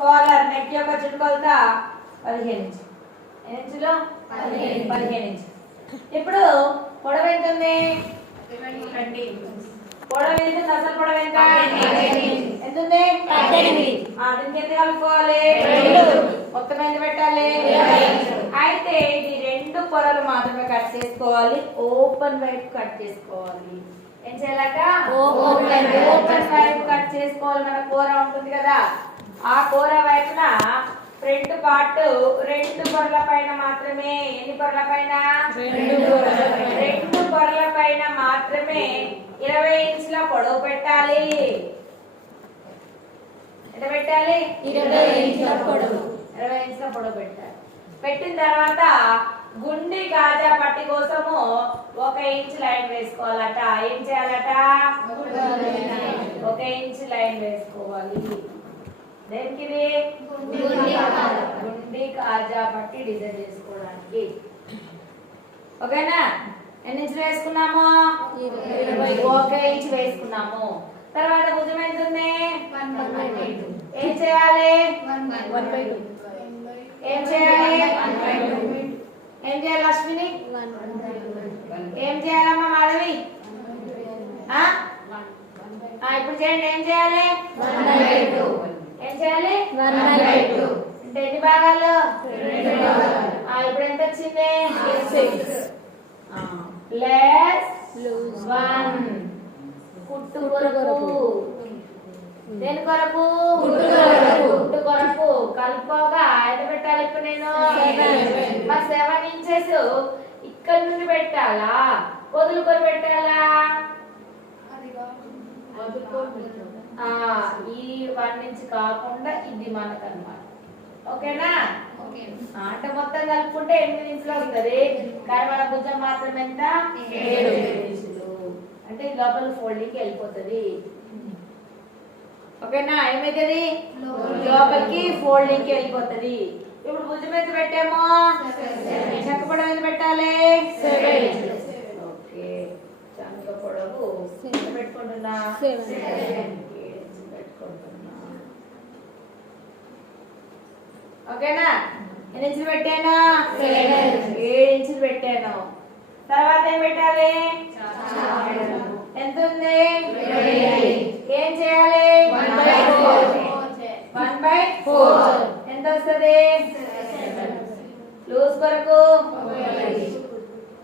Collar neck యొక్క చుట్టుకొలత పదిహేను ఇంచు ఎన్ని ఇంచులు? పదిహేను ఇంచు ఇప్పుడు పొడవు ఎంత ఉంది పొడవు ఎంత? అసలు పొడవు ఎంత? ఎంత ఉంది దీనికి ఎంత కలుపుకోవాలి? మొత్తం ఎంత పెట్టాలి? అయితే ఇది రెండు పొరలు మాత్రమే కట్ చేసుకోవాలి. ఓపెన్ వైపు కట్ చేసుకోవాలి. ఏం చేయాలట. ఓపెన్ వైపు కట్ చేసుకోవాలి. మన కూర ఉంటుంది కదా. ఆ కూర వైపున ఫ్రంట్ పార్ట్ రెండు పొరల పైన మాత్రమే. ఎన్ని పొరల పైన? రెండు పొరల పైన. మాత్రమే ఇరవై ఇంచుల పొడవు పెట్టాలి. ఎంత పెట్టాలి? ఇరవై ఇంచుల పొడవు. ఇరవై ఇంచుల పొడవు పెట్టాలి. పెట్టిన తర్వాత గుండి గాజా పట్టి కోసము ఒక ఇంచ్ లైన్ వేసుకోవాలట. ఏం చేయాలట? ఒక ఇంచ్ లైన్ వేసుకోవాలి. దేనికి గుండి కాజా. పట్టి డిజైన్ చేసుకోవడానికి. ఓకేనా? ఎన్ని ఇంచులు వేసుకున్నాము? ఒక వేసుకున్నాము. తర్వాత భుజం ఎంత ఉంది ఏం చేయాలి? ఏం చేయాలి? ఏం చేయాలి లక్ష్మిని? ఏం చేయాలమ్మా మాధవి? ఆ, ఇప్పుడు చేయండి ఏం చేయాలి? ఏం చేయాలి అంటే ఎన్ని భాగాలు. ఆ, ఇప్పుడు ఎంత వచ్చింది? ప్లస్ వన్ కుట్టు కొరకు. దేని కొరకు? కుట్టు కొరకు. కుట్టు కొరకు. కలుపుకోగా ఎంత పెట్టాలి ఇప్పుడు నేను. మా సెవెన్ ఇంచెస్ ఇక్కడ నుండి పెట్టాలా? వదులుకొని పెట్టాలా? ఈ వన్ ఇంచ్ కాకుండా ఇది మనకు అన్నమాట. ఓకేనా? అంటే మొత్తం కలుపుకుంటే ఎనిమిది ఇంచులు వస్తుంది కానీ మన భుజం మాత్రం ఎంత ఏడు. ఇంచులు అంటే లోపల ఫోల్డింగ్ వెళ్ళిపోతుంది. ఓకేనా? ఏమైతుంది? లోపలికి ఫోల్డింగ్కి వెళ్ళిపోతుంది. ఇప్పుడు భుజం ఎంత పెట్టామో? చెక్క పొడవు ఎంత పెట్టాలి? ఓకే. చంక పొడవు. పెట్టుకుంటున్నా Seven. ఏడు ఇంచులు పెట్టుకుంటున్నా ఓకేనా? ఎన్ని ఇంచులు పెట్టాను. ఏడు. ఇంచులు పెట్టాను. తర్వాత ఏం పెట్టాలి. ఎంత ఉంది. ఏం చేయాలి. One by Four. ఎంత వస్తుంది? లూజ్ కొరకు?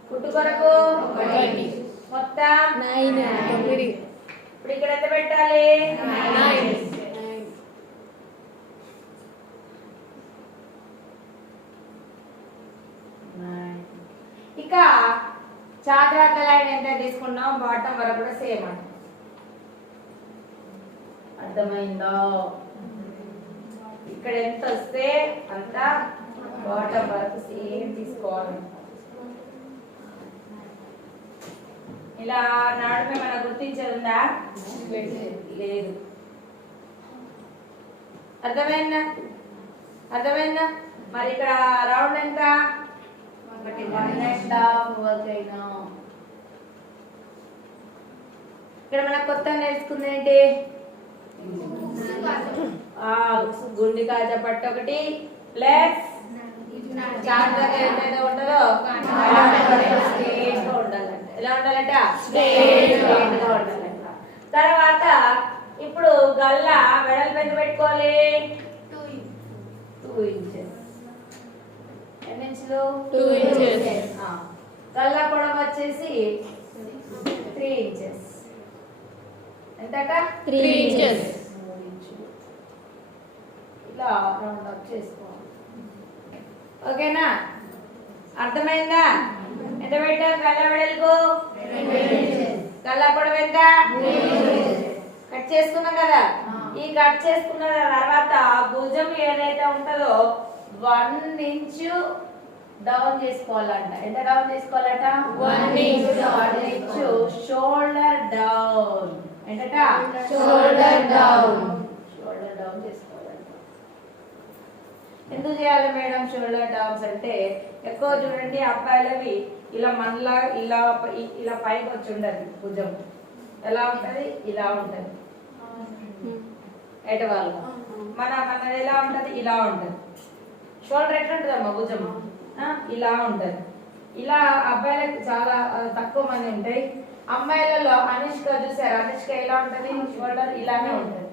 కుట్టు కొరకు? మొత్తం? ఇప్పుడు ఇక్కడ ఎంత పెట్టాలి నైన్ ఇక చాక్రాత లైన్ ఎంత తీసుకున్నాం బాటం వరకు కూడా సేమ్ అంట. అర్థమైందా? ఇక్కడ ఎంత వస్తే అంత బాటం వరకు సేమ్ తీసుకోవాలి. ఇలా నాడుమే మన గుర్తించేది ఉందా లేదు. అర్థమైందా? అర్థమైందా? మరి ఇక్కడ రౌండ్ ఎంత? వన్ అండ్ హాఫ్ వర్క్ అయినా ఇక్కడ మన కొత్త నేర్చుకుంది ఏంటి? గుండి కాజా పట్టు ఒకటి. ప్లస్ చాట్ ఏదైతే ఉంటుందో స్ట్రేట్గా ఉండాలంట. ఎలా ఉండాలంట? Straight గా. ఉండాలంట. తర్వాత ఇప్పుడు గల్లా మెడల్ పెద్ద పెట్టుకోవాలి? Two inches inches. ఆ. గల్ల పొడవు వచ్చేసి త్రీ ఇంచెస్ ఎంతట? త్రీ ఇంచెస్ ఇలా రౌండ్ అప్ చేసుకోవాలి. ఓకేనా? అర్థమైందా? ఎంత పెట్టాం గల్ల వెడల్పు? గల్ల పొడవు ఎంత? కట్ చేసుకున్నాం కదా? ఈ కట్ చేసుకున్న తర్వాత భుజం ఏదైతే ఉంటుందో వన్ ఇంచు డౌన్ చేసుకోవాలంట. ఎంత డౌన్ చేసుకోవాలంట. వన్ ఇంచు షోల్డర్ డౌన్ ఏంటట Shoulder down. షోల్డర్ డౌన్ చేసుకోవాలంట. ఎందుకు చేయాలి మేడం షోల్డర్ డౌన్స్ అంటే ఎక్కువ చూడండి అబ్బాయిలవి ఇలా మనలా ఇలా ఇలా పైకి వచ్చి ఉండదు భుజం. ఎలా ఉంటది? ఇలా ఉంటది. ఎట వాళ్ళు మన మనది ఎలా ఉంటది? ఇలా ఉంటది. షోల్డర్ ఎట్లా ఉంటుంది అమ్మ భుజం ఇలా ఉంటది ఇలా అబ్బాయిలకు చాలా తక్కువ మంది ఉంటాయి. అమ్మాయిలలో అనుష్క చూసారు? అనుష్క ఎలా ఉంటది? షోల్డర్ ఇలానే ఉంటది.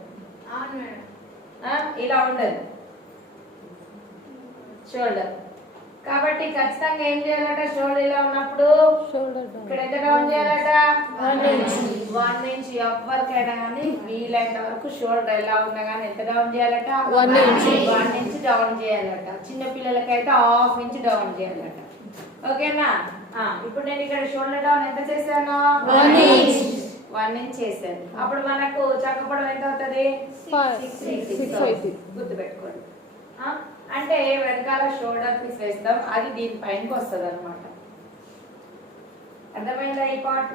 ఇలా ఉండదు. షోల్డర్ కాబట్టి ఖచ్చితంగా ఏం చేయాలట? షోల్డర్ ఇలా ఉన్నప్పుడు ఇక్కడ. ఎంత డౌన్ చేయాలట. One inch. ఎవరికైనా కానీ వీలైనంత వరకు షోల్డర్ ఎలా ఉన్నా కానీ ఎంత డౌన్ చేయాలట? One inch. One inch down చేయాలట. చిన్న పిల్లలకైతే హాఫ్ ఇంచ్ డౌన్ చేయాలట. ఓకేనా? ఇప్పుడు నేను ఇక్కడ షోల్డర్ డౌన్ ఎంత చేశాను. One inch. చేశాను. అప్పుడు మనకు చక్కపడం ఎంత అవుతుంది. గుర్తుపెట్టుకోండి. అంటే వెనకాల షోల్డర్ పీస్ వేస్తాం. అది దీని పైనకి వస్తుంది అనమాట అర్థమైందా ఈ పార్ట్?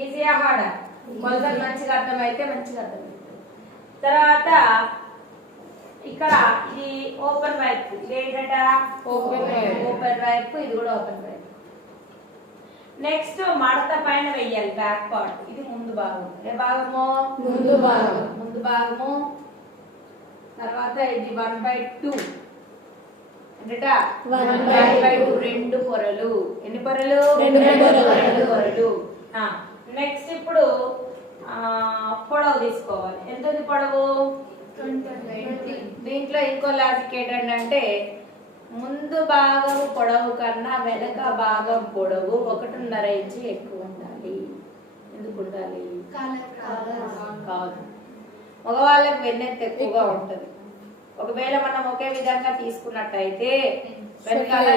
ఈజీగా హార్డ్ కొలతలు మంచిగా అర్థమైతే మంచిగా అర్థమైంది తర్వాత ఇక్కడ ఇది ఓపెన్ వైపు. ఇది ఏంటంట Open వైపు. ఓపెన్ వైపు. ఇది కూడా ఓపెన్ వైపు. నెక్స్ట్ మడత పైన వెయ్యాలి బ్యాక్ పార్ట్ ఇది ముందు భాగం. ఏ భాగము? ముందు భాగం. ముందు భాగము. తర్వాత ఇది వన్ బై టూ ఏంటట One one by by two. Two రెండు పొరలు. ఎన్ని పొరలు? రెండు పొరలు. నెక్స్ట్ ఇప్పుడు పొడవు తీసుకోవాలి. ఎంత పొడవు? దీంట్లో ఇంకో లాజిక్ ఏంటంటే ముందు భాగం పొడవు కన్నా వెనక భాగం పొడవు ఒకటిన్నర ఇంచు ఎక్కువ ఉండాలి. ఎందుకు ఉండాలి? కాదు. మగవాళ్ళకి వెన్నెత్తి ఎక్కువగా ఉంటది. ఒకవేళ మనం ఒకే విధంగా తీసుకున్నట్టయితే వెనకాల